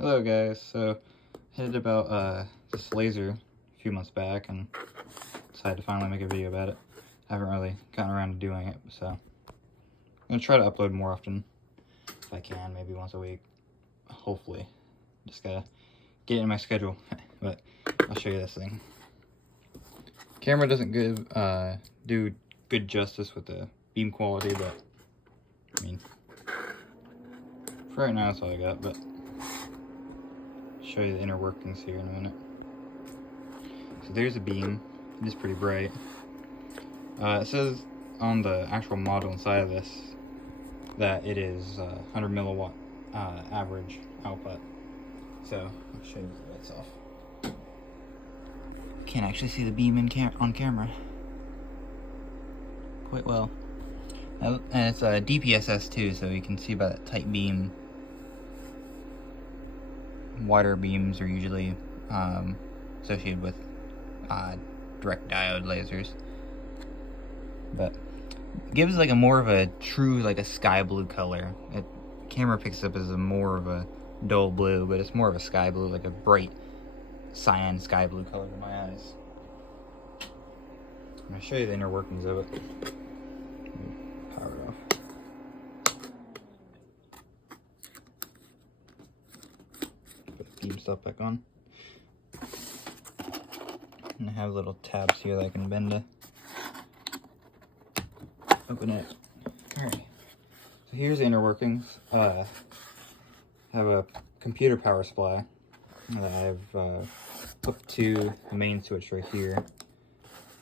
Hello guys, so I heard about this laser a few months back and decided to finally make a video about it. I haven't really gotten around to doing it, so I'm going to try to upload more often if I can, maybe once a week, hopefully. Just gotta get it in my schedule, but I'll show you this thing. Camera doesn't do good justice with the beam quality, but I mean, for right now that's all I got, but show you the inner workings here in a minute. So there's a beam. It is pretty bright. It says on the actual model inside of this that it is 100 milliwatt average output. So I'll show you the lights off. Can't actually see the beam on camera quite well. And it's a DPSS too, so you can see by that tight beam. Wider beams are usually associated with direct diode lasers, but it gives like a more of a true, like a sky blue color. Camera picks up as a more of a dull blue, but it's more of a sky blue, like a bright cyan sky blue color to my eyes. I'm gonna show you the inner workings of it. Power it off. Beam stuff back on. And I have little tabs here that I can bend to open it. Alright. So here's the inner workings. I have a computer power supply that I've hooked to the main switch right here.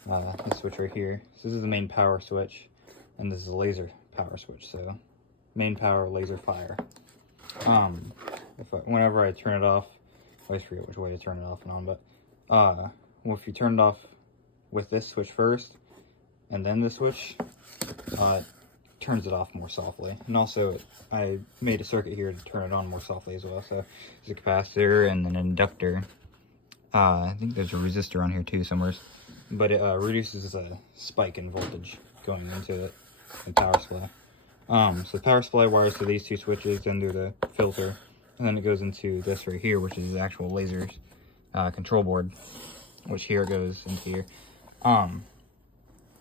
This switch right here. So this is the main power switch, and this is the laser power switch. So main power, laser fire. Whenever I turn it off, I always forget which way to turn it off and on, but well, if you turn it off with this switch first and then this switch, it turns it off more softly. And also I made a circuit here to turn it on more softly as well. So there's a capacitor and an inductor. I think there's a resistor on here too somewhere, but it reduces the spike in voltage going into the power supply. So the power supply wires to these two switches under the filter, and then it goes into this right here, which is the actual laser's control board, which here it goes into here.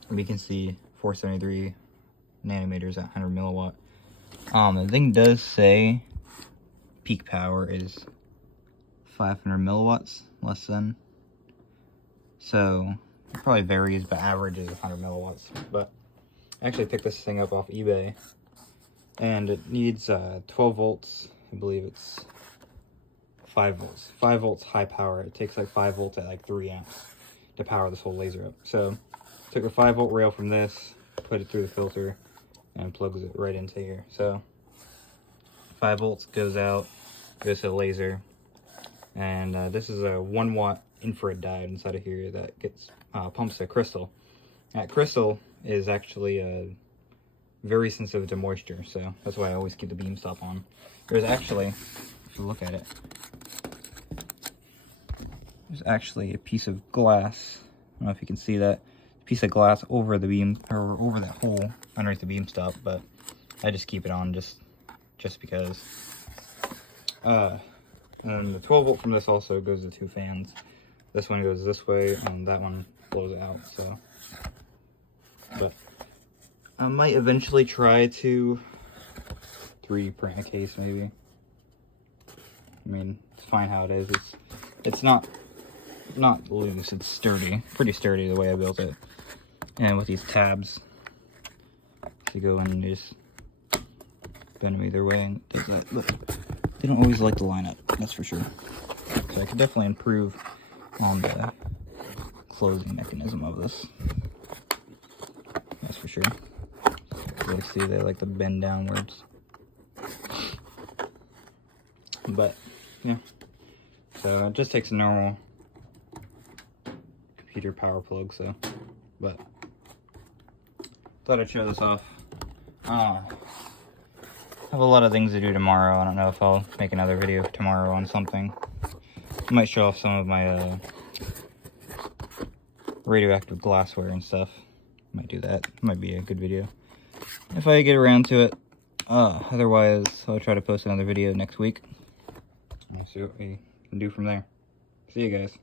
We can see 473 nanometers at 100 milliwatt. The thing does say peak power is 500 milliwatts, less than. So it probably varies, but average is 100 milliwatts. But I actually picked this thing up off eBay, and it needs 12 volts. I believe it's 5 volts. 5 volts high power. It takes like 5 volts at like 3 amps to power this whole laser up. So took a 5 volt rail from this, put it through the filter, and plugs it right into here. So 5 volts goes out, goes to the laser, and this is a 1 watt infrared diode inside of here that gets pumps a crystal. That crystal is actually very sensitive to moisture, so that's why I always keep the beam stop on. There's actually, if you look at it, there's actually a piece of glass. I don't know if you can see that piece of glass over the beam, or over that hole underneath the beam stop, but I just keep it on just because. And then the 12 volt from this also goes to 2 fans. This one goes this way, and that one blows it out. So, but I might eventually try to 3D print a case, maybe. I mean, it's fine how it is. It's not loose. It's sturdy, pretty sturdy the way I built it. And with these tabs, you go in and just bend them either way, and it does that. But they don't always like to line up, that's for sure. So I could definitely improve on the closing mechanism of this. That's for sure. You see, they like to bend downwards. But yeah, so it just takes a normal computer power plug. So, but thought I'd show this off. I have a lot of things to do tomorrow. I don't know if I'll make another video tomorrow on something. I might show off some of my radioactive glassware and stuff. Might do that. Might be a good video if I get around to it. Otherwise, I'll try to post another video next week. We'll see what we can do from there. See you guys.